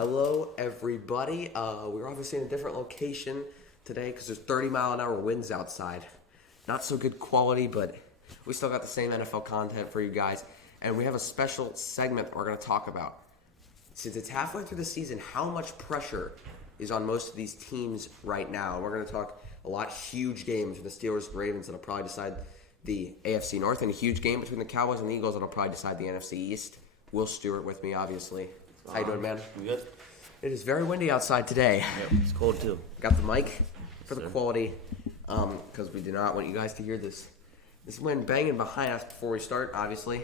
Hello, everybody. We're obviously in a different location today because there's 30-mile-an-hour winds outside. Not so good quality, but we still got the same NFL content for you guys. And we have a special segment that we're going to talk about. Since it's halfway through the season, how much pressure is on most of these teams right now? We're going to talk a lot huge games with the Steelers and Ravens that'll probably decide the AFC North, and a huge game between the Cowboys and the Eagles that'll probably decide the NFC East. Will Stewart with me, obviously. How you doing, man? You good? It is very windy outside today. Yep, it's cold too. Got the mic for the quality, because we do not want you guys to hear this wind banging behind us before we start, obviously.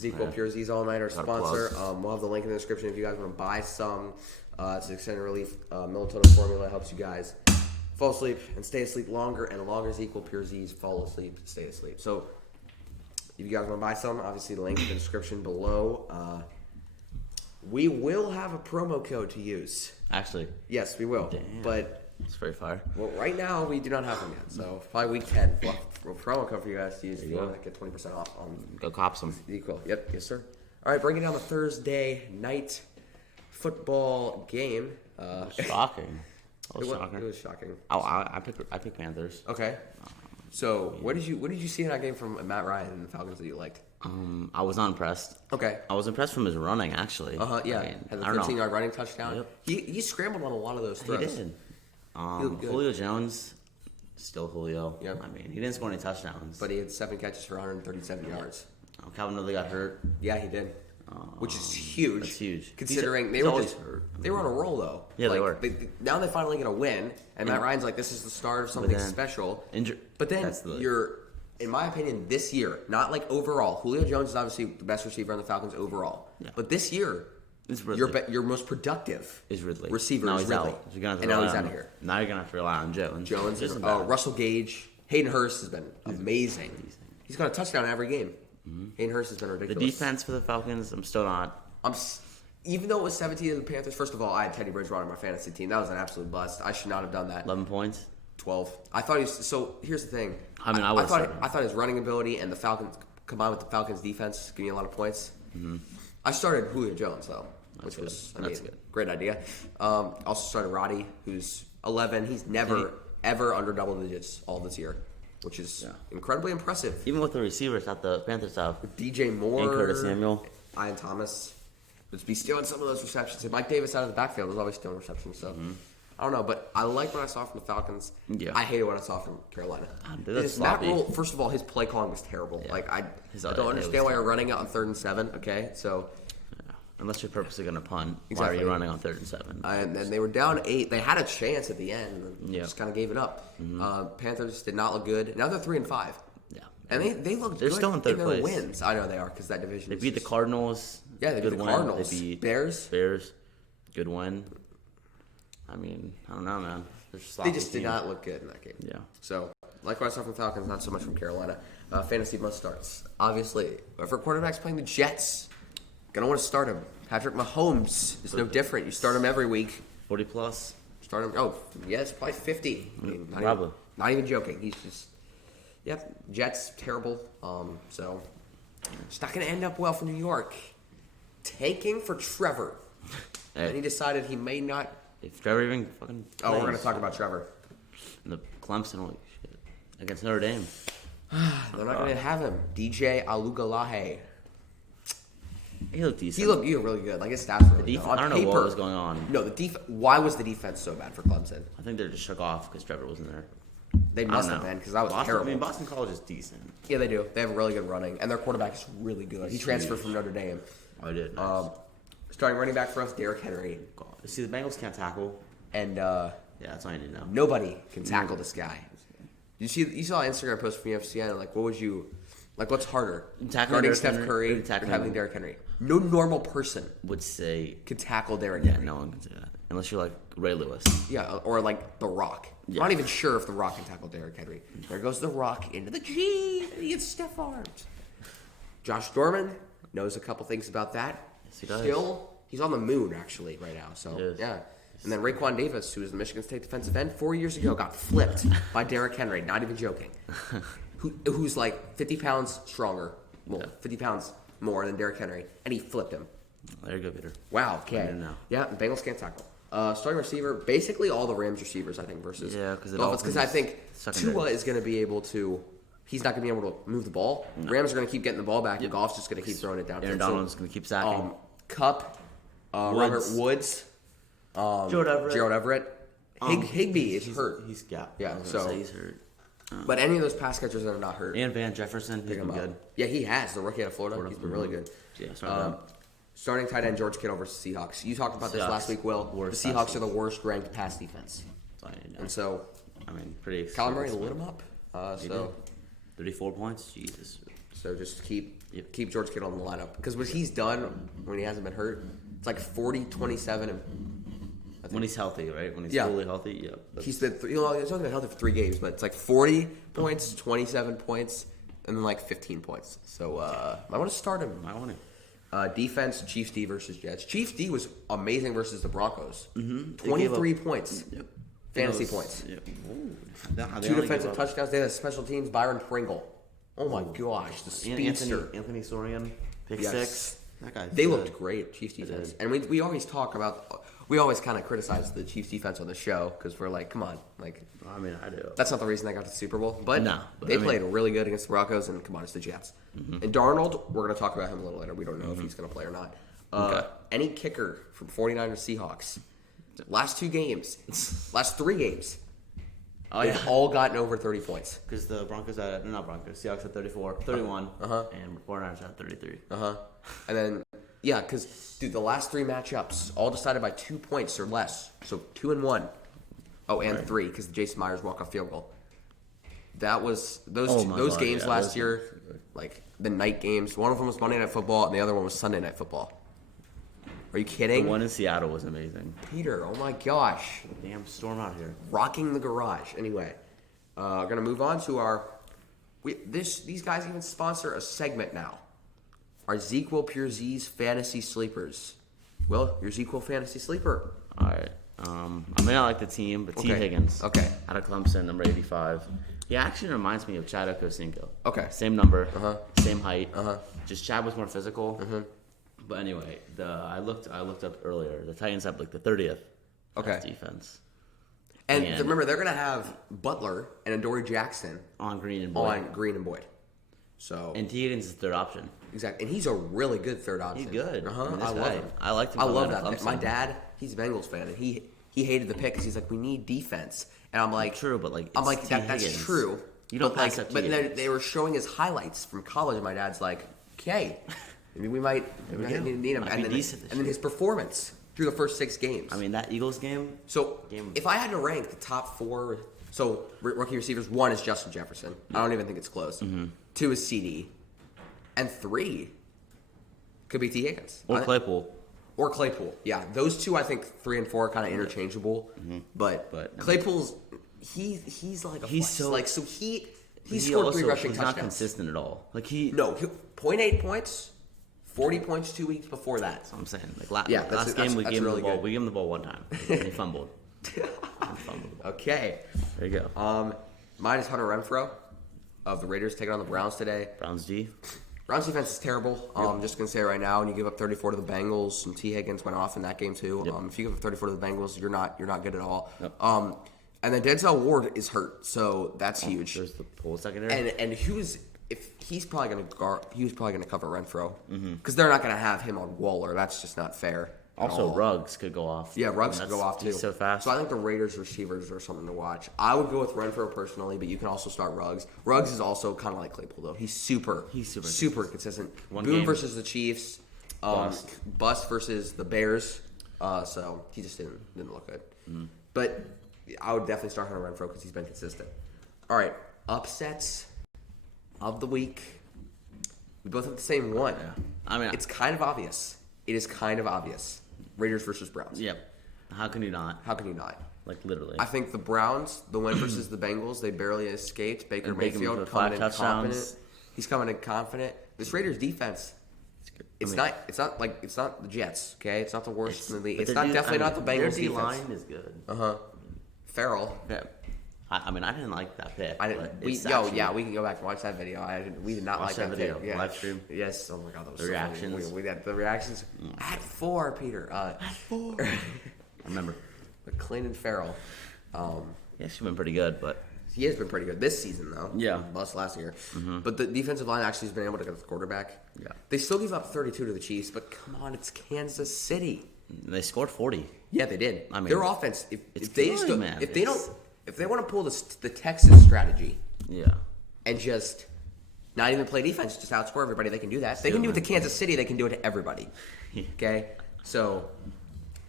ZQL Pure Z's All-Nighter sponsor. We'll have the link in the description if you guys want to buy some. It's an extended relief melatonin formula. It helps you guys fall asleep and stay asleep longer, and longer ZQL Pure Z's fall asleep, stay asleep. So if you guys want to buy some, obviously the link in the description below. We will have a promo code to use. Actually. Yes, we will. Damn. But it's very fire. Well, right now we do not have them yet. So probably week 10. We'll have a promo code for you guys to use if you want to get ZQL off on Go cop some. ZQL. Yep, yes sir. All right, breaking down the Thursday night football game. Shocking. It was shocking. Oh, I picked Panthers. Okay. So what did you see in that game from Matt Ryan and the Falcons that you liked? I was not impressed. Okay. I was impressed from his running, actually. Yeah. I mean, Had the 15-yard running touchdown. Yep. He scrambled on a lot of those throws. He did. Julio Jones, still Julio. Yep. I mean, he didn't score any touchdowns. But he had 7 catches for 137 yards. Calvin Ridley got hurt. Yeah, he did. Which is huge. That's huge. Considering they were on a roll, though. Yeah, they were. Now they're finally going to win, and Matt Ryan's like, this is the start of something special. But then you're, in my opinion, this year, not like overall. Julio Jones is obviously the best receiver on the Falcons overall. Yeah. But this year, your most productive receiver is Ridley. And now he's out of here. Now you're going to have to rely on Jones. Russell Gage. Hayden Hurst has been amazing. He's got a touchdown in every game. Mm-hmm. Hayden Hurst has been ridiculous. The defense for the Falcons, I'm still not. Even though it was 17 to the Panthers, first of all, I had Teddy Bridgewater on my fantasy team. That was an absolute bust. I should not have done that. 11 points? 12. I thought he was. So here's the thing. I thought his running ability and the Falcons, combined with the Falcons' defense, give me a lot of points. Mm-hmm. I started Julio Jones, though, which was a great idea. Also started Roddy, who's 11. He's never, ever under double digits all this year, which is incredibly impressive. Even with the receivers that the Panthers have. With DJ Moore. And Curtis Samuel. Ian Thomas. Let's be stealing some of those receptions. And Mike Davis out of the backfield was always stealing receptions. So, I don't know. But I like what I saw from the Falcons. Yeah. I hated what I saw from Carolina. Matt Rule, first of all, his play calling was terrible. Yeah. Like, I don't understand why you're running out on 3rd and 7, okay? So... Unless you're purposely going to punt. Exactly. Why are you running on 3rd and 7? And then they were down 8. They had a chance at the end. And just kind of gave it up. Mm-hmm. Panthers did not look good. Now they're 3-5. Yeah. And they look good. They're still in 3rd place. Wins. I know they are because that division They beat the Cardinals. Yeah, they beat the Cardinals. They beat Bears. Good win. I mean, I don't know, man. They just did not look good in that game. Yeah. So, like what I saw from Falcons, not so much from Carolina. Fantasy must starts. Obviously, for quarterbacks playing the Jets, gonna want to start him. Patrick Mahomes is no different. You start him every week. 40 plus. Start him. Oh, yes, probably 50. I mean, probably. Not even joking. He's just, Jets terrible. So it's not gonna end up well for New York. Taking for Trevor. Hey. And he decided he may not. If Trevor even fucking plays. We're gonna talk about Trevor. And the Clemson, holy shit, against Notre Dame. They're not gonna have him. DJ Alugalahe. He looked decent. He looked really good. Like his stats were really good. I don't know what was going on. No, why was the defense so bad for Clemson? I think they're just shook off because Trevor wasn't there. They must have been because that was terrible. I mean, Boston College is decent. Yeah, they do. They have really good running, and their quarterback is really good. He transferred from Notre Dame. I did. Nice. Starting running back for us, Derrick Henry. God. See, the Bengals can't tackle, and that's all you need to know. Nobody can tackle this guy. You saw an Instagram post from EFCN. Like, what would you? Like, what's harder? Guarding Steph Curry or tackling Derrick Henry? No normal person would say could tackle Derrick Henry. No one can say that. Unless you're like Ray Lewis. Yeah, or like The Rock. Yeah. I'm not even sure if The Rock can tackle Derrick Henry. There goes The Rock into the G. And he gets Steph arms. Josh Dorman knows a couple things about that. Yes, he does. Still, he's on the moon, actually, right now. So, yeah. And then Raekwon Davis, who was the Michigan State defensive end 4 years ago, got flipped by Derrick Henry. Not even joking. Who's like 50 pounds stronger. Well, 50 pounds more than Derrick Henry. And he flipped him. There you go, Peter. Wow. Okay. I know. Yeah, the Bengals can't tackle. Starting receiver, basically all the Rams receivers, I think, versus because Dolphins. Because I think secondary. Tua is going to be able to. He's not going to be able to move the ball. No. Rams are going to keep getting the ball back, and Goff's just going to keep throwing it down. Aaron Donald's going to keep sacking. Cup, Robert Woods, Gerald Everett. Higbee is hurt. He's he's hurt. But any of those pass catchers that are not hurt. And Van Jefferson, he's been good. Yeah, he has. The rookie out of Florida. He's been really good. Yeah, starting tight end George Kittle versus Seahawks. You talked about this last week, Will. The Seahawks are the worst ranked pass defense. And so, pretty. Kyler Murray lit him up. 34 points. Jesus. So just keep George Kittle in the lineup because what he's done when he hasn't been hurt, it's like 40, 27, and when he's healthy, right? When he's fully healthy, yeah. He's been he's only been healthy for 3 games, but it's like 40 points, 27 points, and then like 15 points. So I want to start him. I want to. Defense: Chiefs D versus Jets. Chiefs D was amazing versus the Broncos. 23 points. Yep. Fantasy points. Yep. 2 defensive touchdowns. They had a special teams. Byron Pringle. Oh my gosh, the speedster. Anthony Sorian, pick 6. That guy. They looked great, Chiefs defense. And we always talk about. We always kind of criticize the Chiefs defense on the show because we're like, come on, like. I do. That's not the reason they got to the Super Bowl, but they played really good against the Broncos, and come on, it's the Jets. And Darnold, we're going to talk about him a little later. We don't know if he's going to play or not. Any kicker from 49ers Seahawks, last 2 games, last 3 games, they've all gotten over 30 points. Because the Seahawks had 31, and 49ers had 33. And then, because, dude, the last 3 matchups, all decided by 2 points or less. So 2 and 1. Oh, and 3, because the Jason Myers walk-off field goal. That was, those games last year, like, the night games. One of them was Monday Night Football, and the other one was Sunday Night Football. Are you kidding? The one in Seattle was amazing. Peter, oh my gosh. Damn storm out here. Rocking the garage. Anyway, we're going to move on to our... These guys even sponsor a segment now. Our Zequel Pure Z's Fantasy Sleepers. Well, your Zequel Fantasy Sleeper. All right. I may not like the team, but T. Higgins. Okay. Out of Clemson, number 85. He actually reminds me of Chad Okocinco. Okay. Same number, same height. Just Chad was more physical. But anyway, I looked up earlier. The Titans have like the 30th defense. And remember, they're gonna have Butler and Adoree Jackson on Green and Boyd. So T. Higgins is the 3rd option. Exactly, and he's a really good 3rd option. He's good. I love him. I liked him. I love that. My dad, he's a Bengals fan, and he hated the pick because he's like, we need defense, and I'm like, true, but like, I'm like, that's true. You don't pass up. But they were showing his highlights from college, and my dad's like, okay, maybe we might need him. And then his performance through the first 6 games. I mean, that Eagles game. So if I had to rank the top 4, so rookie receivers, 1 is Justin Jefferson. I don't even think it's close. 2 is CD, and 3 could be T. Higgins or Claypool. Yeah, those 2 I think 3 and 4 are kind of interchangeable. But Claypool's he's like he's scored 3 rushing touchdowns. He's not consistent at all. Like 0.8 points, 40 points 2 weeks before that. That's what I'm saying. Like last game we gave him the ball. We gave him the ball 1 time. And he fumbled. Okay. There you go. Mine is Hunter Renfrow of the Raiders taking on the Browns today. Browns defense is terrible. I'm just going to say it right now, and you give up 34 to the Bengals, and T. Higgins went off in that game too. If you give up 34 to the Bengals, you're not good at all. And then Denzel Ward is hurt, so that's huge. There's the whole secondary. And he's probably going to cover Renfrow because they're not going to have him on Waller. That's just not fair. Also, Ruggs could go off. Yeah, Ruggs could go off too. He's so fast. So I think the Raiders receivers are something to watch. I would go with Renfrow personally, but you can also start Ruggs. Ruggs is also kind of like Claypool though. He's super consistent. Boone versus the Chiefs. Bust versus the Bears. So he just didn't look good. But I would definitely start Hunter Renfrow because he's been consistent. All right, upsets of the week. We both have the same one. Yeah. I mean, it's kind of obvious. It is kind of obvious. Raiders versus Browns. Yep. How can you not? Like literally. I think the Browns, the win versus the Bengals, they barely escaped. Baker Mayfield coming in confident. He's coming in confident. This Raiders defense, it's not the Jets. Okay, it's not the worst in the league. It's definitely not the Bengals defense. Their D line is good. Farrell. Yeah. I mean, I didn't like that pick. I didn't. but We it's yo, actually- yeah, we can go back and watch that video. We did not Watch like that that video, pick. Yeah. live stream. Yes. Oh my god, that was The so reactions. Funny. We got the reactions at 4, Peter. At 4. I remember. But Clinton Farrell. Yeah, she's been pretty good, but He has been pretty good this season, though. Yeah. Bust last year. But the defensive line actually has been able to get the quarterback. Yeah. They still give up 32 to the Chiefs, but come on, it's Kansas City. they scored 40. Yeah, they did. I mean, their offense. If it's they good, just man. if they It's- don't, if they want to pull the Texas strategy Yeah. and just not even play defense, just outscore everybody, they can do that. They can do it to Kansas City. They can do it to everybody. Okay, so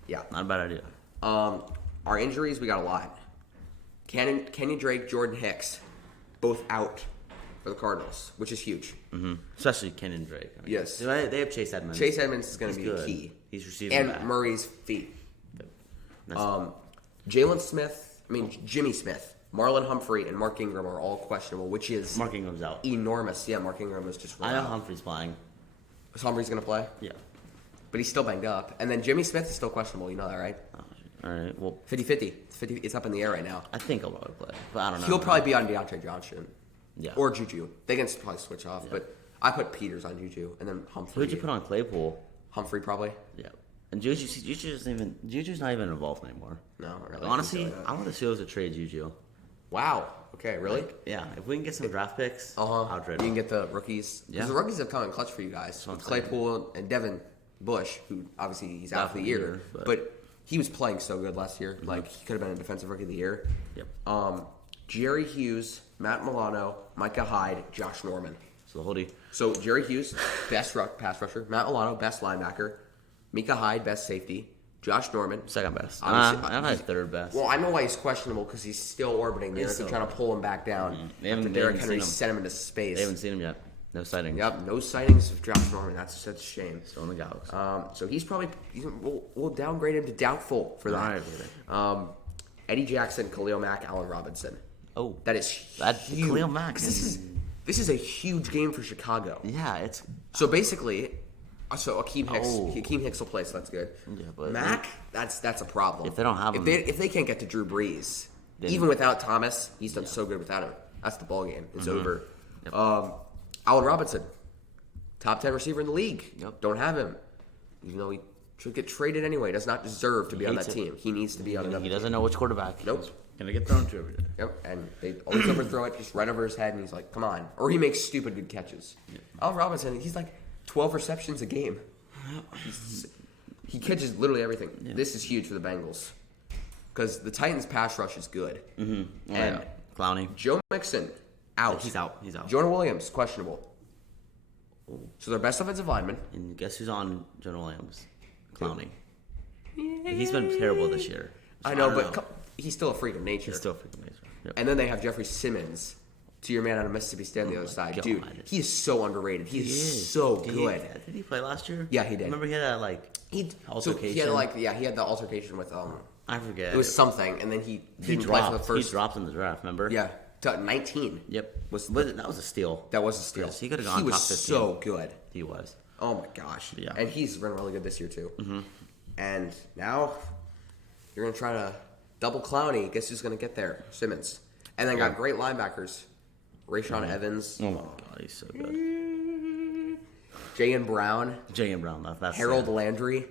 yeah. Not a bad idea. Our injuries, we got a lot. Kenyon Drake, Jordan Hicks, both out for the Cardinals, which is huge. Especially Kenyon Drake. I mean, Yes. They have Chase Edmonds. Chase Edmonds is going to He's be good. key. He's receiving And back. Murray's feet. That's- Jimmy Smith, Marlon Humphrey, and Mark Ingram are all questionable, which is Mark Ingram's out. enormous. Yeah, Mark Ingram is just I know out. Humphrey's playing. So Humphrey's going to play, Yeah. but he's still banged up. And then Jimmy Smith is still questionable. You know that, right? All right. Well, 50-50. It's up in the air right now. I think he'll probably play, but I don't know. He'll probably be on DeAndre Johnson. Yeah. Or Juju. They can probably switch off, but I put Peters on Juju, and then Humphrey. Who'd you put on Claypool? Humphrey probably. Yeah. And Juju's not even involved anymore. No, not really. Honestly, He's I want to see us a trade Juju. Wow. Okay, really? Yeah, if we can get some draft picks, Uh-huh. I'll trade You can him. get the rookies. Because Yeah. the rookies have come in clutch for you guys. what With I'm saying. Claypool and Devin Bush, who obviously he's out for the year. But he was playing so good last year. Like, he could have been a defensive rookie of the year. Yep. Jerry Hughes, Matt Milano, Micah Hyde, Josh Norman. So the hoodie. So Jerry Hughes, best pass rusher. Matt Milano, best linebacker. Micah Hyde, best safety. Josh Norman. Second best. Obviously, I don't know, third best. Well, I know why he's questionable because he's still orbiting the He's earth and still- trying to pull him back down. They haven't- After they Derrick haven't Henry seen him. sent him into space. They haven't seen him yet. No sightings. Yep, no sightings of Josh Norman. That's such a shame. Still in the galaxy. So he's probably we'll downgrade him to doubtful for that. All right, Eddie Jackson, Khalil Mack, Allen Robinson. Oh, That is huge. Khalil Mack. 'Cause this is a huge game for Chicago. yeah, it's So basically, Akeem Hicks, Oh. Akeem Hicks will play, so that's good. Yeah, but- Mac, that's a problem. If they don't have if him- they if they can't get to Drew Brees, even without Thomas, he's done so good without him. That's the ball game. It's over. Yep. Allen Robinson, top 10 receiver in the league. Yep. Don't have him, even though he should get traded anyway. Does not deserve to be on that hates it. team. He needs to be on another he team. doesn't know which quarterback. Nope. He's gonna get thrown to every day. Yep, and they always overthrow it just right over his head, and he's like, "Come on!" Or he makes stupid good catches. Allen Robinson, he's like 12 receptions a game. He catches literally everything. Yeah. This is huge for the Bengals because the Titans' pass rush is good. Oh, And yeah. Clowney. Joe Mixon out. He's out. He's out. Jonah Williams questionable. So their best offensive lineman. And guess who's on Jonah Williams? Clowney. He's been terrible this year. So I know, don't but he's still a freak of nature. he's still freaking amazing. Yep. And then they have Jeffrey Simmons, to your man out of Mississippi State on the Oh other my side. God. Dude, he is so underrated. He is so good. Did he play last year? Yeah, he did. Remember he had that altercation. He had the altercation with I forget. it was something, and then he didn't play for the first. He dropped in the draft. Remember? Yeah, to 19. Yep. But That was a steal. that was a steal. Yes, he could've gone He was top 15. so good. He was. Oh my gosh. Yeah. And he's been really good this year too. And now you're gonna try to double Clowney. Guess who's gonna get there? Simmons. And then got great linebackers. Rayshawn Evans, Oh my god, he's so good. J.N. Brown, J.M. Brown. That's Harold it. Landry.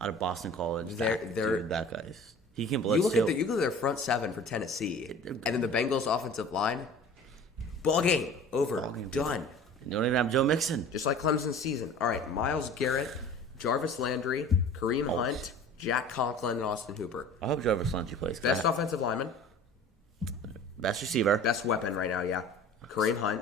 Out of Boston College. They're- Dude, that guy's. He can blitz You look too. at their front seven for Tennessee, and then the Bengals offensive line. Ball game over. Ball game. Done. You don't even have Joe Mixon. Just like Clemson's season. All right, Myles Garrett, Jarvis Landry, Kareem Hunt, Jack Conklin, and Austin Hooper. I hope Jarvis Landry plays. Best offensive lineman, Best receiver. best weapon right now, yeah. Kareem Hunt,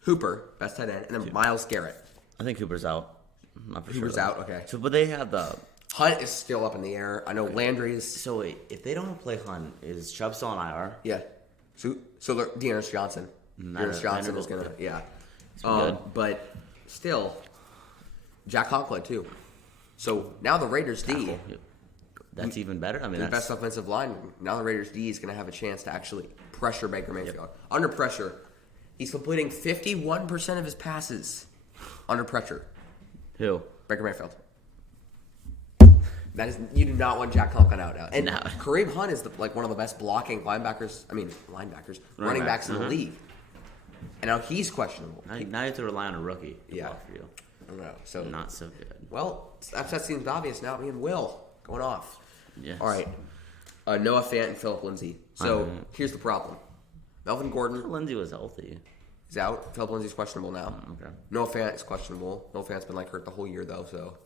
Hooper, best tight end, and then Myles Garrett. I think Cooper's out. Not for Hooper's sure. out, okay. So, but they have the. Hunt is still up in the air. I know Landry is. So wait, if they don't play Hunt, is Chubb still on IR? Yeah. So Dearness Johnson. Dearness Johnson is gonna, yeah. been good. But still, Jack Conklin too. So now the Raiders D. Yep. That's even better. I mean, The that's best offensive line. Now the Raiders D is going to have a chance to actually pressure Baker Mayfield. Under pressure, he's completing 51% of his passes under pressure. who? Baker Mayfield. That is, you do not want Jack Conklin out now. And No. Kareem Hunt is one of the best blocking running backs in the league. And now he's questionable. Now you have to rely on a rookie to Yeah. block for you. I don't know. So Not so good. well, that seems obvious now. Me and Will going off. Yes. All right. Noah Fant and Philip Lindsay. So here's the problem. Melvin Gordon Lindsay was healthy. is out. Philip Lindsay's questionable now. Okay. Noah Fant is questionable. Noah Fant's been hurt the whole year though. So,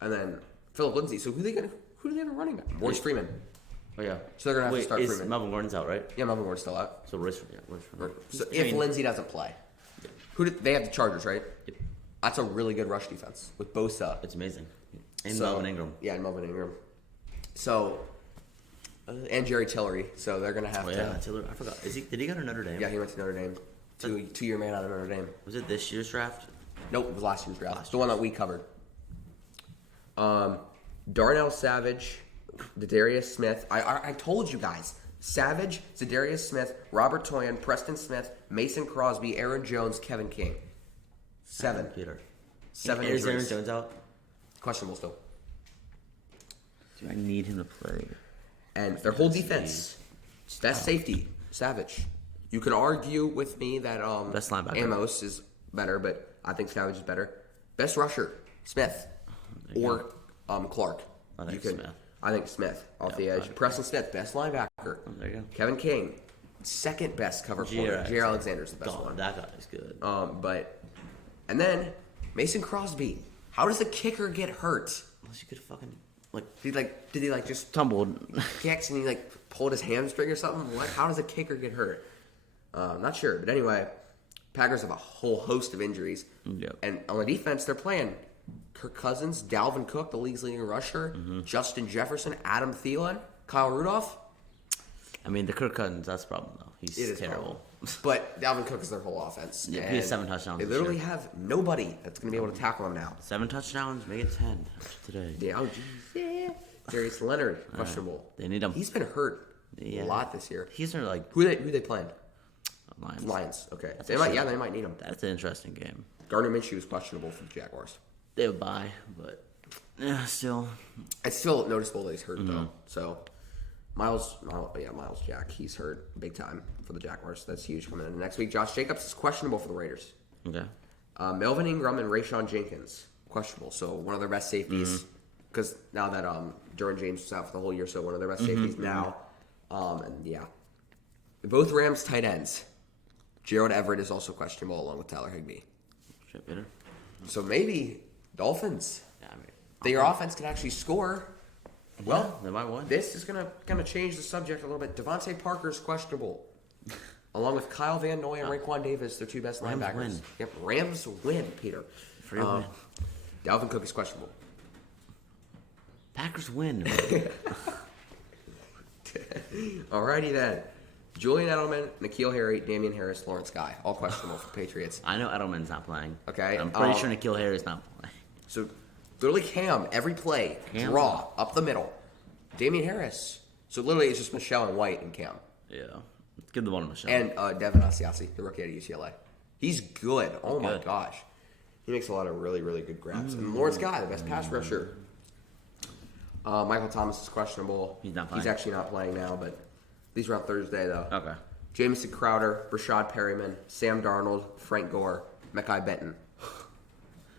and then Philip Lindsay. So who do they have running back? Maurice Freeman. Oh yeah. So they're gonna have to start Freeman. Melvin Gordon's out, right? Yeah, Melvin Gordon's still out. So Royce Freeman. So if Lindsay doesn't play, they have the Chargers, right? Yep. That's a really good rush defense with Bosa. It's amazing. And Melvin Ingram. Yeah, and Melvin Ingram. So, and Jerry Tillery. So they're gonna have to. Tiller. I forgot. Did he go to Notre Dame? Yeah, he went to Notre Dame. Two-year man out of Notre Dame. Was it this year's draft? Nope, it was last year's draft. The one that we covered. Darnell Savage, Zadarius Smith. I told you guys. Savage, Zadarius Smith, Robert Toyan, Preston Smith, Mason Crosby, Aaron Jones, Kevin King. 7. Peter. 7 Is Aaron injuries. Jones out? Questionable still. Do I need him to play? And their whole defense. Best safety, Savage. You could argue with me that Best linebacker. Amos is better, but I think Savage is better. Best rusher, Smith. Or Clark. I think Smith. I think Smith off the edge. Preston Smith, best linebacker. Oh, there you go. Kevin King, second best cover corner. J.R. Alexander's the best one. That guy's good. And then Mason Crosby. How does a kicker get hurt? Unless you could fucking Did he just tumbled. kicks and he pulled his hamstring or something? What? How does a kicker get hurt? Not sure, but anyway, Packers have a whole host of injuries. Yep. And on the defense, they're playing Kirk Cousins, Dalvin Cook, the league's leading rusher, Justin Jefferson, Adam Thielen, Kyle Rudolph. I mean, the Kirk Cousins, that's the problem, though. He's terrible. But Dalvin Cook is their whole offense. Yeah, he has 7 touchdowns They this literally year. have nobody that's going to be able to tackle him now. 7 touchdowns, make it 10 today. Yeah, oh, geez. Yeah. Darius Leonard, questionable. They need him. He's been hurt a lot this year. He's like Who they playing? Lions. Okay. They might need him. That's an interesting game. Gardner Minshew is questionable for the Jaguars. They would buy, but still. It's still noticeable that he's hurt though. So Miles Jack, he's hurt big time for the Jaguars. That's huge coming in next week. Josh Jacobs is questionable for the Raiders. Okay. Melvin Ingram and Rayshon Jenkins questionable. So one of their best safeties because now that Derwin James was out for the whole year, so one of their best safeties now. And yeah, both Rams tight ends. Gerald Everett is also questionable along with Tyler Higbee. Shit, bitter. So maybe Dolphins. Yeah, I mean, Their offense can actually score. Well, they might win. This is gonna kind of change the subject a little bit. Devontae Parker's questionable, along with Kyle Van Noy and Raekwon Davis, their two best linebackers. Win. Yep, Rams win, Peter. Free win. Dalvin Cook is questionable. Packers win. Alrighty then. Julian Edelman, N'Keal Harry, Damian Harris, Lawrence Guy, all questionable for Patriots. I know Edelman's not playing. Okay, I'm pretty sure N'Keal Harry's not playing. So, literally Cam, every play, draw, up the middle. Damian Harris. So, literally, it's just Michelle and White and Cam. Yeah. Give the ball to Michelle. And Devin Asiasi, the rookie out of UCLA. He's good. Oh, my good. gosh. He makes a lot of really, really good grabs. And Lawrence Guy, the best pass rusher. Michael Thomas is questionable. He's not playing. He's actually not playing now, but these are on Thursday, though. Okay. Jamison Crowder, Rashad Perryman, Sam Darnold, Frank Gore, Mekhi Benton.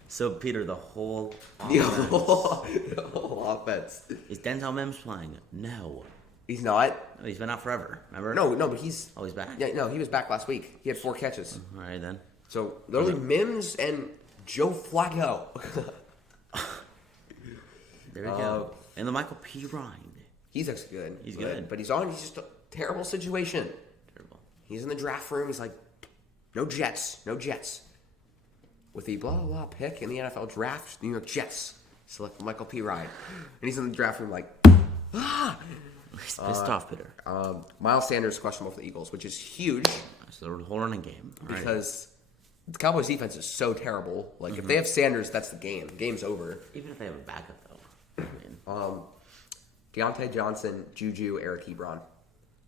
So, Peter, the whole The offense. whole offense. Is Denzel Mims playing? No. He's not. Oh, he's been out forever. Remember? No, but he's... Oh, he's back? Yeah, no, he was back last week. He had 4 catches. All right, then. So, literally, Mims and Joe Flacco. There we go. And the Michael P. Ryan. He's actually good. He's good. But he's just a terrible situation. Terrible. He's in the draft room. He's like, no Jets. With the blah, blah, blah pick in the NFL draft, New York Jets select Michael P. Ryan. And he's in the draft room like, ah! He's pissed off, Peter. Miles Sanders is questionable for the Eagles, which is huge So, the whole running game. All right. because the Cowboys' defense is so terrible. Like, if they have Sanders, that's the game. The game's over. Even if they have a backup, though. I mean, Deontay Johnson, Juju, Eric Ebron.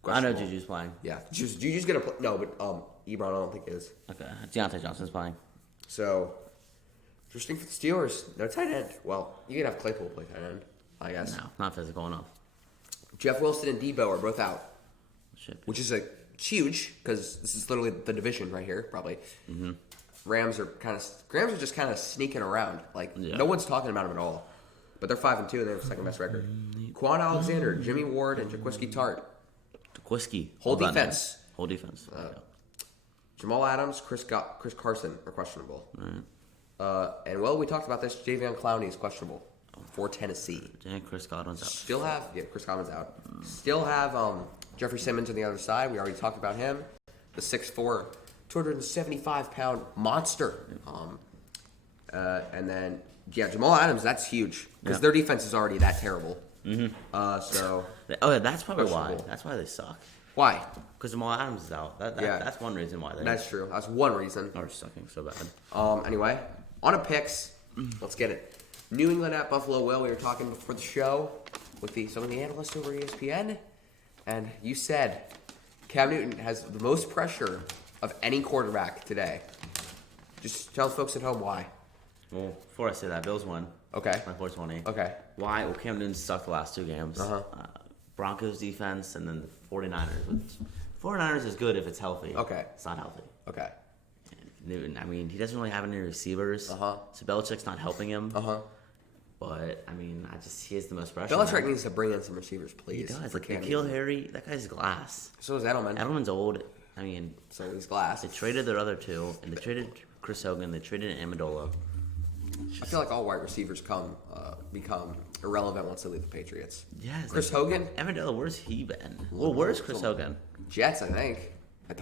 I know Juju's playing. Yeah, Juju's gonna play. No, but Ebron, I don't think is. Okay. Deontay Johnson's playing. So interesting for the Steelers. No tight end. Well, you can have Claypool play tight end. I guess. No, not physical enough. Jeff Wilson and Debo are both out, Shit. which is huge because this is literally the division right here, probably. Mm-hmm. Rams are just kind of sneaking around. Like no one's talking about them at all. But they're 5-2 and they have the second best record. Quan Alexander, Jimmy Ward, and Jaquiski Tart. Jaquiski. Whole defense. Whole defense. Jamal Adams, Chris Carson are questionable. Right. And we talked about this. Javion Clowney is questionable for Tennessee. And Chris Godwin's out. Still have Chris Godwin's out. Still have Jeffrey Simmons on the other side. We already talked about him. The 6'4", 275-pound monster. And then Jamal Adams. That's huge because their defense is already that terrible. Mm-hmm. That's probably why. That's why they suck. Why? Because Jamal Adams is out. That's one reason why they. That's true. That's one reason. Are sucking so bad. Anyway, on to picks. Let's get it. New England at Buffalo. Will, we were talking before the show with some of the analysts over ESPN, and you said Cam Newton has the most pressure of any quarterback today. Just tell folks at home why. Well, before I say that, Bills won. Okay. By 420. Okay. Why? Well, Cam Newton sucked the last two games. Broncos defense and then the 49ers. Which 49ers is good if it's healthy. Okay. It's not healthy. Okay. And Newton, I mean, he doesn't really have any receivers. So Belichick's not helping him. But, I mean, he has the most pressure. Belichick needs to bring in some receivers, please. He does. Like, N'Keal Harry, that guy's glass. So is Edelman. Edelman's old. I mean, so he's glass. They traded their other two, and they traded Chris Hogan. They traded Amendola. I feel like all wide receivers become irrelevant once they leave the Patriots. Yeah. Chris Hogan? Amendola, where's he been? Well, where's Chris Hogan? Jets, I think.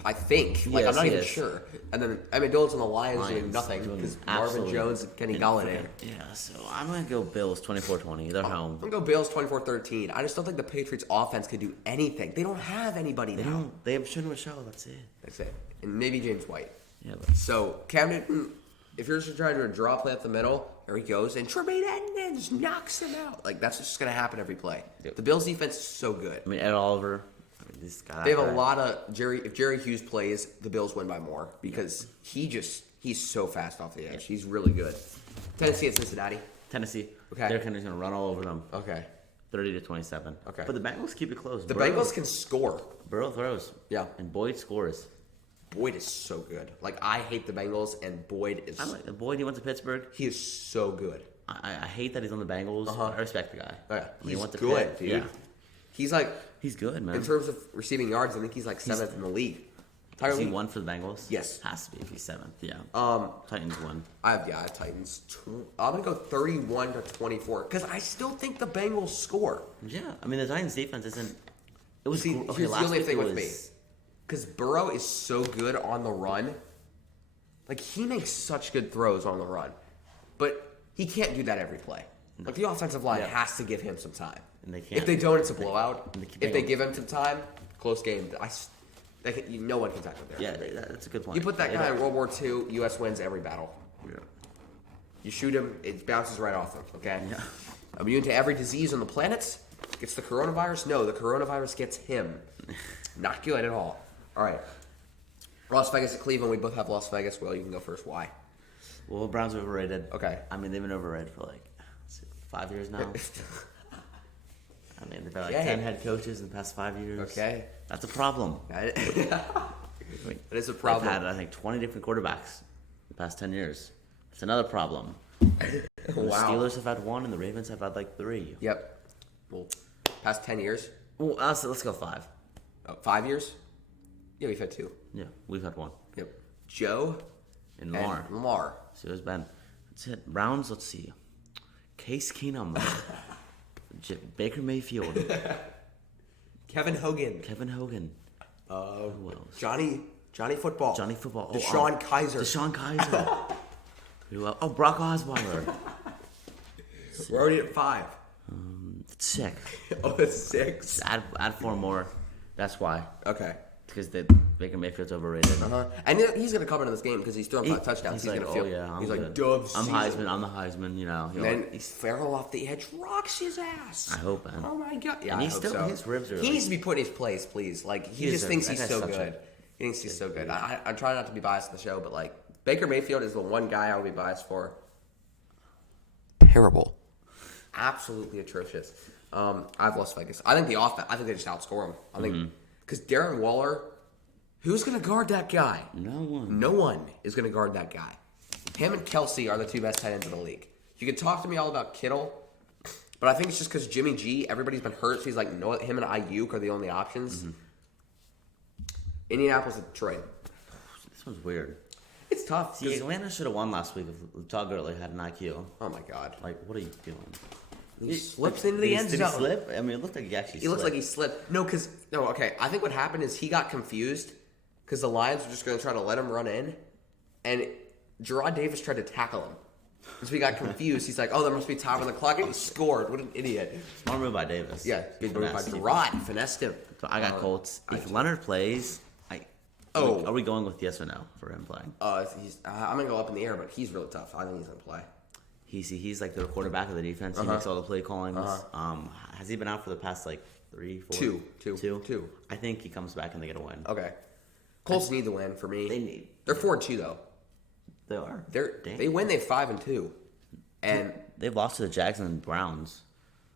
I think. Like, I'm not even sure. And then Amendola's on the Lions doing nothing because Marvin Jones and Kenny Galladay. Yeah, so I'm going to go Bills 24-20. They're home. I'm going to go Bills 24-13. I just don't think the Patriots offense could do anything. They don't have anybody now. They have Shun Michelle. That's it. That's it. And maybe James White. Yeah. But so, Cam Newton, if you're just trying to do a draw play up the middle, there he goes. And Tremaine Edmonds knocks him out. Like, that's just going to happen every play. Yep. The Bills defense is so good. I mean, Ed Oliver. They have a lot of if Jerry Hughes plays, the Bills win by more because he's so fast off the edge. He's really good. Tennessee at Cincinnati. Tennessee. Okay. Derrick Henry's gonna run all over them. Okay. 30-27. Okay. But the Bengals keep it close. The Bengals can score. Burrow throws. Yeah. And Boyd scores. Boyd is so good. Like, I hate the Bengals, and Boyd is. I like the Boyd. He went to Pittsburgh. He is so good. I hate that he's on the Bengals. I respect the guy. Yeah. He went to good, Pitt. dude. Yeah. He's good, man. In terms of receiving yards, I think he's like 7th in the league. Is he 1 for the Bengals? Yes. Has to be if he's 7th, yeah. Titans 1. I have Titans. I'm going to go 31-24 because I still think the Bengals score. Yeah. I mean, the Titans defense isn't. It was here's the only thing with me. Because Burrow is so good on the run. Like, he makes such good throws on the run. But he can't do that every play. Like, the offensive line has to give him some time. And they can't. If they don't, it's a blowout. If they give him some time, close game. No one can tackle there. Yeah, that's a good point. You put that guy in World War II, U.S. wins every battle. Yeah. You shoot him, it bounces right off him, okay? Yeah. Immune to every disease on the planet. Gets the coronavirus? No, the coronavirus gets him. Not good at all. All right. Las Vegas at Cleveland. We both have Las Vegas. Well, you can go first. Why? Well, Browns are overrated. Okay. I mean, they've been overrated for 5 years now. I mean, they've had 10 head coaches in the past 5 years. Okay. That's a problem. That is a problem. They've had, I think, 20 different quarterbacks in the past 10 years. It's another problem. Wow. The Steelers have had 1, and the Ravens have had 3. Yep. Well, past 10 years? Well, let's go 5. 5 years? Yeah, we've had 2. Yeah, we've had 1. Yep. Joe and Lamar. So it's Ben. That's it. Browns, let's see. Case Keenum. Baker Mayfield. Kevin Hogan. Who else? Johnny Football. Deshaun Kaiser. Who else? Oh, Brock Osweiler. We're already at 5. It's 6. Oh, it's 6. Add 4 more. That's why. Okay. Because Baker Mayfield's overrated. And he's going to come into this game because he's throwing 5 touchdowns. He's going to feel. He's like, Dubs. I'm the Heisman. You know. Then he's Farrell off the edge, rocks his ass. I hope, man. Oh my god. Yeah, and I hope so. His ribs are. He needs to be put in his place, please. Like he just thinks he's so good. He thinks he's so good. I try not to be biased in the show, but Baker Mayfield is the one guy I would be biased for. Terrible. absolutely atrocious. I've Las Vegas. I think the offense. I think they just outscore them. I think because Darren Waller, who's going to guard that guy? No one. No one is going to guard that guy. Him and Kelsey are the two best tight ends in the league. You can talk to me all about Kittle, but I think it's just because Jimmy G, everybody's been hurt, so he's like, no, him and Ayuk are the only options. Indianapolis and Detroit. This one's weird. It's tough. See, Atlanta should have won last week if Todd Gurley had an IQ. Oh my God! Like, what are you doing? He slips into the end zone. Did he slip? I mean, it looked like he actually. He looks like he slipped. No, okay. I think what happened is he got confused because the Lions were just going to try to let him run in, and Gerard Davis tried to tackle him. So he got confused. He's like, "Oh, there must be time on the clock," and he scored. What an idiot! Smart move by Davis. Yeah, big move by Gerard. He finessed him. So I got Colts. If Leonard plays, are we going with yes or no for him playing? I'm gonna go up in the air, but he's really tough. I think he's gonna play. He's like the quarterback of the defense. He makes all the play callings. Has he been out for the past like 3, 4? Two. I think he comes back and they get a win. Okay. Colts need the win for me. They're 4-2 though. They are. They win. They're 5-2, and they've lost to the Jags and Browns.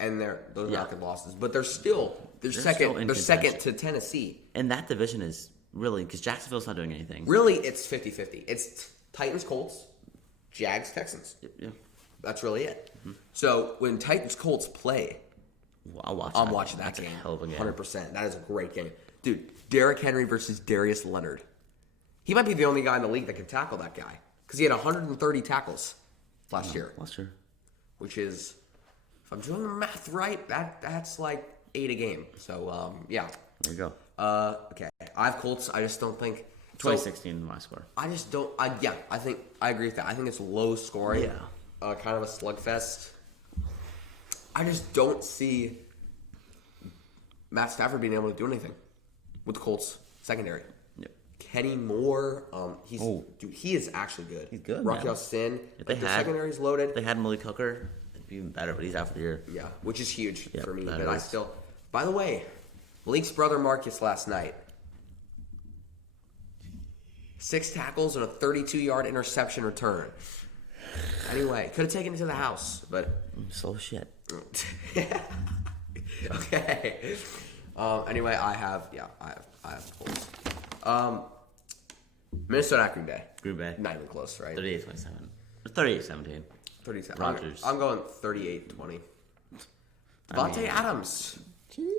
And those are not good losses, but they're second. They're second to Tennessee. And that division is really because Jacksonville's not doing anything. Really, it's 50-50. It's Titans, Colts, Jags, Texans. Yeah. That's really it. So when Titans Colts play, I'll watch. I'm watching that game. A hell of a game. 100%. That is a great game, dude. Derrick Henry versus Darius Leonard. He might be the only guy in the league that can tackle that guy because he had 130 tackles last year. Last year, which is, if I'm doing the math right, that's like 8 a game. So yeah. There you go. Okay. I have Colts. I just don't think 2016 my score. I just don't. I think I agree with that. I think it's low scoring. Yeah. Kind of a slugfest. I just don't see Matt Stafford being able to do anything with the Colts secondary. Yep. Kenny Moore, dude, he is actually good. He's good. Raquel Sin, the secondary's loaded. They had Malik Hooker, it'd be even better, but he's out for the year. Yeah, which is huge for me. But is. I still. By the way, Malik's brother Marcus last night. 6 tackles and a 32-yard interception return. Anyway, could have taken it to the house, but So shit. Okay. Anyway, I have Colts. Minnesota Green Bay. Green Bay. Not even close, right? 38-27. 38-17. 37. Rodgers. I'm going 38-20. Devontae Adams.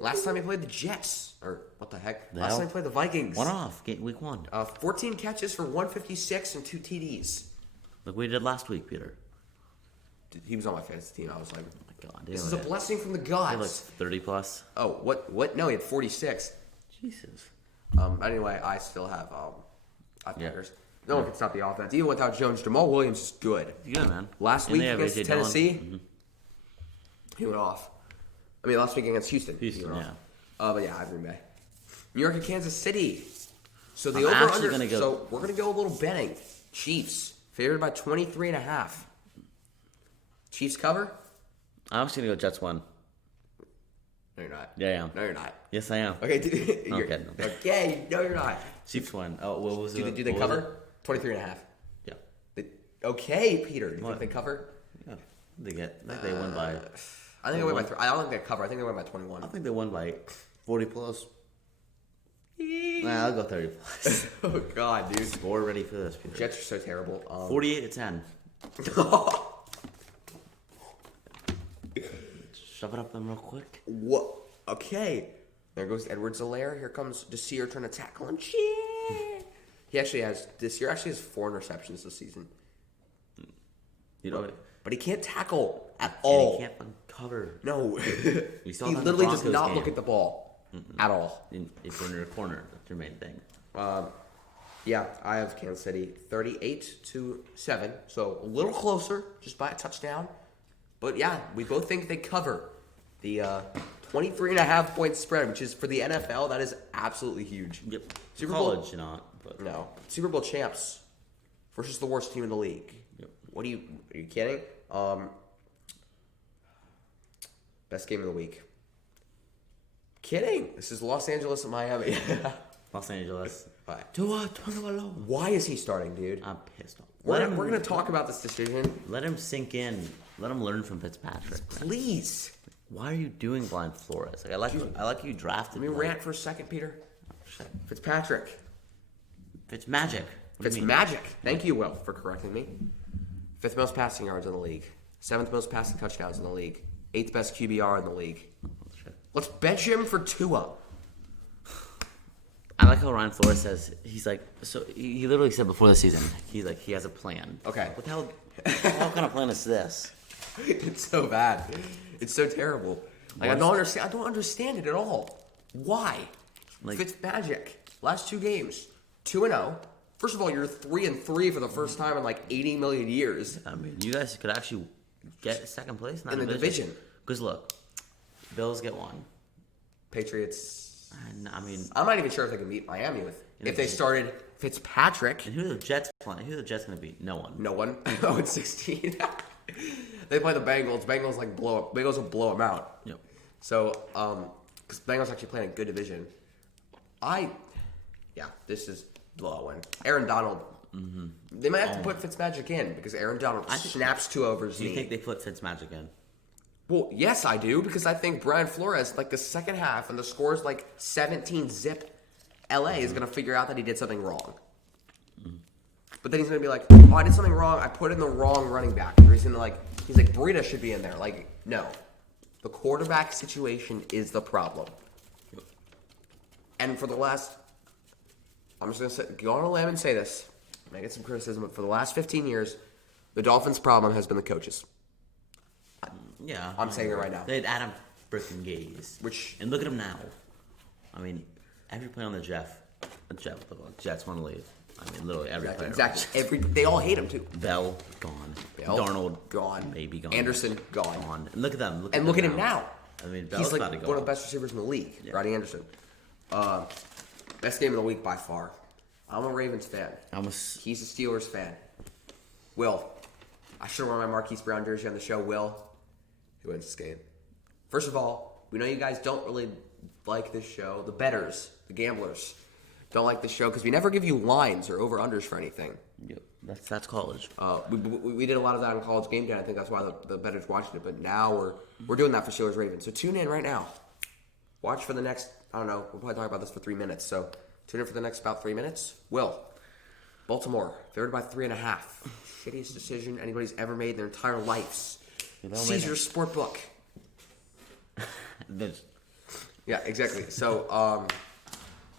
Last time he played the Jets, or what the heck? Last time he played the Vikings. One off, week 1. 14 catches for 156 and 2 TDs. Like we did last week, Peter. Dude, he was on my fantasy team. I was like, Oh my God, this is a blessing from the He gods. like 30 plus. Oh, what? No, he had 46. Jesus. Anyway, I still have Packers. No one can stop the offense. Even without Jones, Jamal Williams is good. He's good, man. Last And week they have against AJ Tennessee, he went off. I mean, last week against Houston, he went yeah. off. But yeah, I have Green Bay. New York and Kansas City. So the I'm over actually under. gonna go- So we're gonna go a little betting. Chiefs favored by 23.5. Chiefs cover? I'm just gonna go Jets 1. No, you're not. Yeah, I am. No, you're not. Yes, I am. Okay, dude. Okay. Okay, no, you're not. Chiefs 1. Oh, what was it? Do they cover? 23.5. Yeah. Okay, Peter. Do you What? think they cover? Yeah. They win by. I think they win by 3. I don't think they cover. I think they win by 21. I think they won by 40 plus. Nah, I'll go 30 plus. Oh God, dude. We're ready for this, Peter. Jets are so terrible. 48-10. Shove it up them real quick. What? Okay. There goes Edwards-Helaire. Here comes Desir trying to tackle him. Shit. Desir actually has 4 interceptions this season. You know, But he can't tackle at and all. he can't cover. No. We saw He that in the literally does Broncos not game. look at the ball at all. If you're in your corner, that's your main thing. Yeah, I have Kansas City 38-7, so a little closer, just by a touchdown. But yeah, we both think they cover the 23.5 point spread, which is for the NFL, that is absolutely huge. Yep. Super Bowl- College, not. But No, Super Bowl champs versus the worst team in the league. Yep. Are you kidding? Best game of the week. Kidding. This is Los Angeles and Miami. Los Angeles. Bye. Tua Tagovailoa. Why is he starting, dude? I'm pissed off. We're gonna talk about this decision. Let him sink in. Let him learn from Fitzpatrick. Man. Please. Why are you doing Brian Flores? Like I like you drafted. Let me rant for a second, Peter. Fitzpatrick. Fitzmagic. Fitzmagic. Thank you, Will, for correcting me. 5th most passing yards in the league. 7th most passing touchdowns in the league. 8th best QBR in the league. Let's bench him for Tua. I like how Ryan Flores says he's like. So he literally said before the season he's like he has a plan. Okay. What the hell? What kind of plan is this? It's so bad. It's so terrible. Like I don't understand it at all. Why? Like Fitzmagic. Last 2 games, 2-0. First of all, you're 3-3 for the first time in like 80 million years. I mean, you guys could actually get second place in the division. Because look, Bills get 1. Patriots. I mean, I'm not even sure if they can beat Miami if they started Fitzpatrick. And who are the Jets playing? Who are the Jets going to beat? No one. No one. 0-16. They play the Bengals. Bengals will blow them out. Yep. So, because Bengals actually play in a good division. This is blowout win. Aaron Donald. Mm-hmm. They might have to put Fitzmagic in because Aaron Donald snaps 2 over his knee. Do you think they put Fitzmagic in? Well, yes, I do, because I think Brian Flores, like the second half, and the score's like 17-zip, LA is going to figure out that he did something wrong. But then he's going to be like, oh, I did something wrong. I put in the wrong running back. Or he's like, Breida should be in there. Like, no. The quarterback situation is the problem. And for the last, I'm just going to go on a limb and say this. I get some criticism, but for the last 15 years, the Dolphins' problem has been the coaches. Yeah. I'm saying it right now. They had Adam freaking Gaze. And look at him now. I mean, every player on the Jets want to leave. I mean, literally every player. Exactly. They all hate him, too. Bell, gone. Darnold, gone. Maybe gone. Anderson, gone. And look at them. Look at him now. I mean, Bell's he's like about to go. one of the best receivers in the league, Rodney Anderson. Best game of the week by far. I'm a Ravens fan. He's a Steelers fan. Will, I should wear my Marquise Brown jersey on the show. Will, who wins this game? First of all, we know you guys don't really like this show. The bettors, the gamblers, don't like this show because we never give you lines or over-unders for anything. Yep, that's college. We did a lot of that on College Game Day. I think that's why the bettors watching it. But now we're doing that for Steelers Ravens. So tune in right now. Watch for the next, I don't know, we'll probably talk about this for 3 minutes. So tune in for the next about 3 minutes. Will, Baltimore, favored by 3.5. Shittiest decision anybody's ever made in their entire lives. Caesar's Sportbook. Yeah, exactly. So, all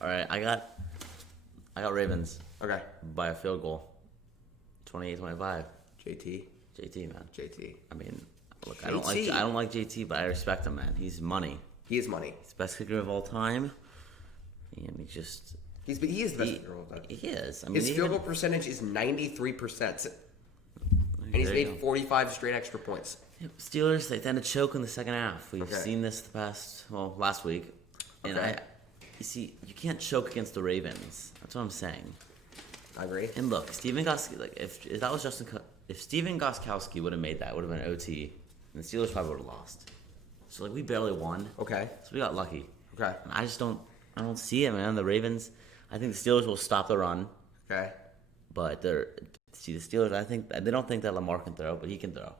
right, I got Ravens. Okay. By a field goal. 28-25. JT, man. JT. I mean, look, I don't like JT, but I respect him, man. He's money. He is money. He's the best kicker of all time. And he is the best kicker of all time. He is. I mean, his field goal percentage is 93%. And he's made 45 straight extra points. Steelers, they tend to choke in the second half. We've seen this last week. And you see, you can't choke against the Ravens. That's what I'm saying. I agree. And look, Steven Gostkowski, like if that was if Steven Gostkowski would have made that, it would have been OT, and the Steelers probably would have lost. So like we barely won. Okay. So we got lucky. Okay. And I don't see it, man. The Ravens, I think the Steelers will stop the run. Okay. But the Steelers, they don't think that Lamar can throw, but he can throw.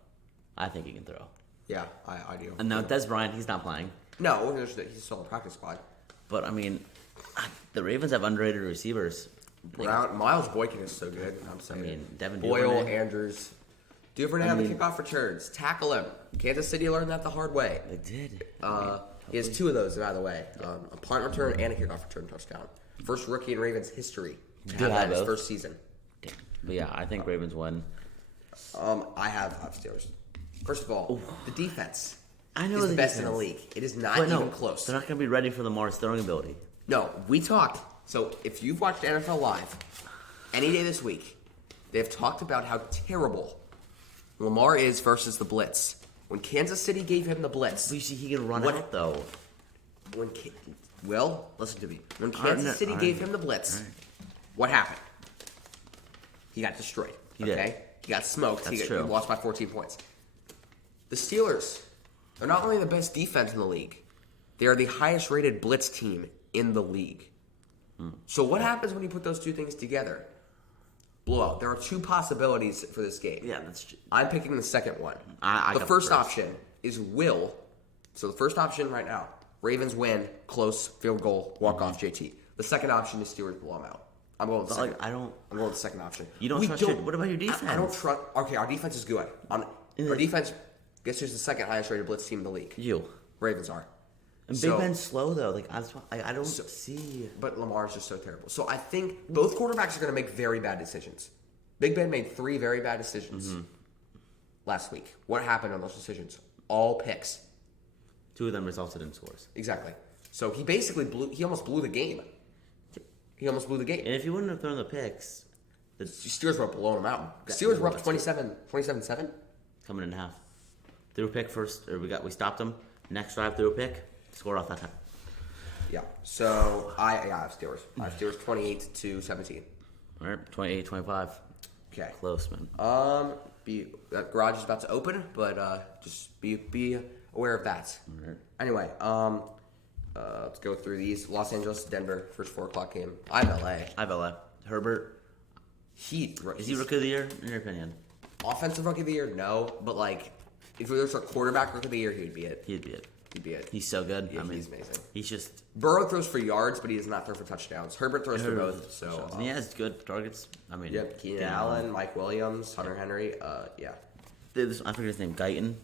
I think he can throw. Yeah, I do. And now Des Bryant, he's not playing. No, he's still in the practice squad. But I mean, the Ravens have underrated receivers. Miles Boykin is so good. I'm saying. I mean, Devin Boyle, Duvernay. Andrews. Duvernay on the kickoff returns. Tackle him. Kansas City learned that the hard way. They did. He has 2 of those, by the way. A punt return and a kickoff return touchdown. First rookie in Ravens history to have that in his first season. Damn. But yeah, I think Ravens win. I have Steelers. First of all, the defense is the best in the league. It is not even close. They're not going to be ready for Lamar's throwing ability. No, we talked. So if you've watched NFL Live any day this week, they've talked about how terrible Lamar is versus the blitz. When Kansas City gave him the blitz, you see he can run out though. Listen to me. When Kansas City gave him the blitz, what happened? He got destroyed. He got smoked. He lost by 14 points. The Steelers, they're not only the best defense in the league, they are the highest rated blitz team in the league. So what happens when you put those two things together? blowout. There are two possibilities for this game. Yeah, that's. I'm picking the second one. I the got first the option is will. So the first option right now, Ravens win, close, field goal, walk-off JT. The second option is Steelers blow them out. I'm going with the second. I'm going with the second option. You don't trust your... What about your defense? I don't trust... Okay, our defense is good. Our defense, guess who's the second highest rated blitz team in the league? You. Ravens are. And Big Ben's slow, though. Like, I don't see... But Lamar's just so terrible. So I think both quarterbacks are going to make very bad decisions. Big Ben made 3 very bad decisions last week. What happened on those decisions? All picks. 2 of them resulted in scores. Exactly. So he basically he almost blew the game. He almost blew the game. And if he wouldn't have thrown the picks... The Steelers were blowing him out. Steelers were up 27-7. Coming in half. Threw a pick first, or we stopped them. Next drive, threw a pick. Scored off that time. Yeah. So I have Steelers. I have Steelers 28-17. All right, 28-25. Okay. Close, man. That garage is about to open, but just be aware of that. All right. Anyway, let's go through these. Los Angeles, Denver, first 4:00 game. I have LA. Herbert. Is he rookie of the year, in your opinion? Offensive rookie of the year, no. But like, if there's a quarterback rookie of the year, he'd be it. He'd be it. He's so good. Yeah, he's amazing. He's just... Burrow throws for yards, but he does not throw for touchdowns. Herbert throws for both. So he has good targets. I mean, yep. Keenan Allen, Mike Williams, Hunter Henry. Yeah. I forget his name. Guyton.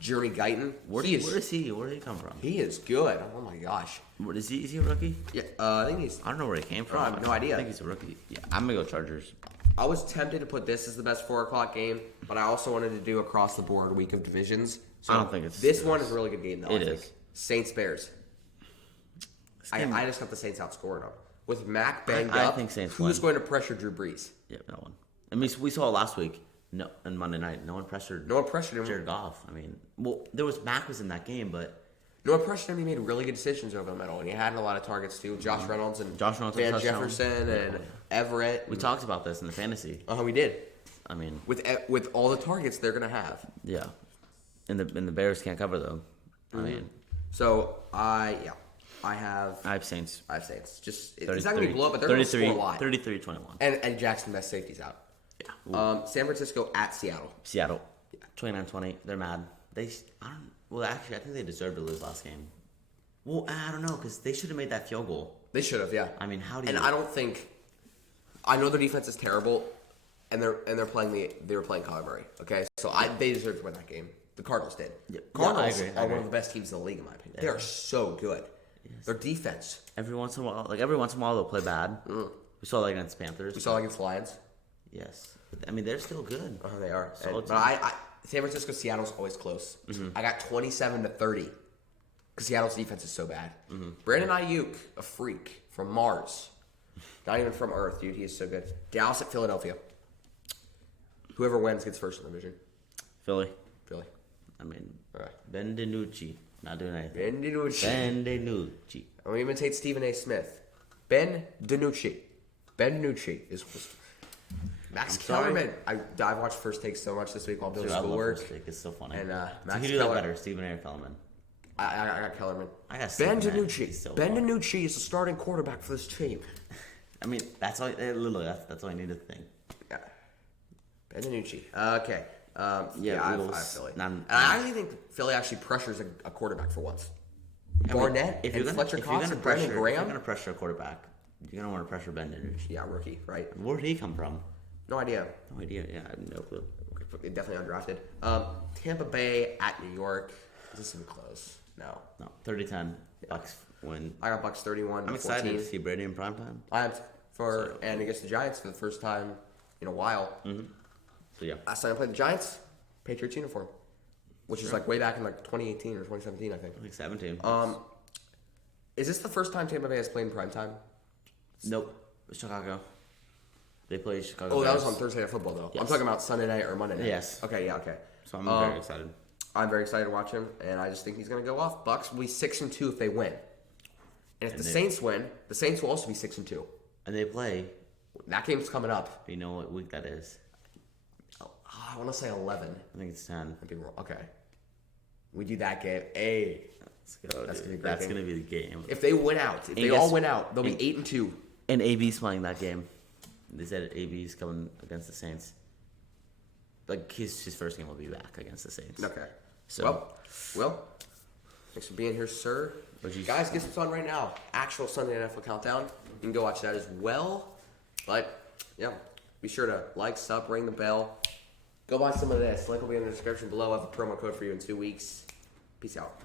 Jeremy Guyton. Where is he? Where did he come from? He is good. Oh my gosh. What is he? Is he a rookie? Yeah. I think he's. I don't know where he came from. I have no idea. I think he's a rookie. Yeah. I'm gonna go Chargers. I was tempted to put this as the best 4:00 game, but I also wanted to do across the board week of divisions. So I don't think it's this one is a really good game though. It I is. think. Saints Bears. I just got the Saints outscoring them with Mac banged up. I think Saints who's win. going to pressure Drew Brees? Yeah, no one. I mean, we saw it last week. No, on Monday night, no one pressured. him. Jared Goff. I mean, well, there was Mac was in that game, but no one pressured him. He made really good decisions over the middle, and he had a lot of targets too. Josh Reynolds and Van Jefferson and Everett. We talked about this in the fantasy. We did. I mean, with all the targets they're gonna have. Yeah, and the Bears can't cover though. I mean, so I have Saints. I have Saints. Just it's not gonna be blow up, but they're gonna score a lot. 33-21. And Jackson best safety's out. Yeah. San Francisco at Seattle. Seattle. 29-20. They're mad. Well, actually, I think they deserved to lose last game. Well, I don't know, because they should have made that field goal. They should have, yeah. I mean, how do you... And I don't think... I know their defense is terrible, and they were playing Kyler Murray, okay? So they deserved to win that game. The Cardinals did. Yeah. Cardinals I agree. are one of the best teams in the league, in my opinion. They are so good. Yes. Their defense. Every once in a while, they'll play bad. We saw that against Panthers. We saw that against Lions. Yes. I mean, they're still good. They are. But San Francisco, Seattle's always close. I got 27-30 because Seattle's defense is so bad. Brandon Ayuk, a freak from Mars. Not even from Earth, dude. He is so good. Dallas at Philadelphia. Whoever wins gets first in the division. Philly. I mean, all right. Ben DiNucci. Not doing anything. Ben DiNucci. I'm going to imitate Stephen A. Smith. Ben DiNucci is... Max Kellerman. I watched First Take so much this week while doing schoolwork. First Take. It's so funny. And Max Kellerman. Who do you like better, Stephen A. or Kellerman? I got Kellerman. I got Ben DiNucci. Ben DiNucci is the starting quarterback for this team. I mean, that's all. Literally, that's all I need to think. Yeah. Ben DiNucci. Okay. I have Philly. And I actually think Philly actually pressures a quarterback for once. Barnett and Fletcher Cox and Brandon Graham. If you're going to pressure a quarterback, you're going to want to pressure Ben DiNucci. Yeah, rookie, right? Where did he come from? No idea. Yeah, I have no clue. Definitely undrafted. Tampa Bay at New York. Is this even close? No. 30-10. Bucks win. I got Bucks 31. I'm excited to see Brady in primetime. I am and against the Giants for the first time in a while. So yeah. Last time I played the Giants, Patriots uniform, which is like way back in like 2018 or 2017, I think. I think 17. Is this the first time Tampa Bay has played in primetime? Nope. Chicago. They played Chicago. Oh, that was on Thursday Night Football, though. Yes. I'm talking about Sunday night or Monday night. Yes. Okay, yeah, okay. So I'm very excited. I'm very excited to watch him, and I just think he's going to go off. Bucks will be 6-2 if they win. And if the Saints win, the Saints will also be 6-2. And they play. That game's coming up. Do you know what week that is? I want to say 11. I think it's 10. I'd be wrong. Okay. We do that game. Hey. Let's go. That's going to be the game. If they win out, if they all win out, they'll be 8-2. And AB's playing that game. They said AB's coming against the Saints. Like his first game will be back against the Saints. Okay. So Well, thanks for being here, sir. Guys, guess what's on right now? Actual Sunday NFL Countdown. You can go watch that as well. But, yeah, be sure to like, sub, ring the bell. Go buy some of this. Link will be in the description below. I have a promo code for you in 2 weeks. Peace out.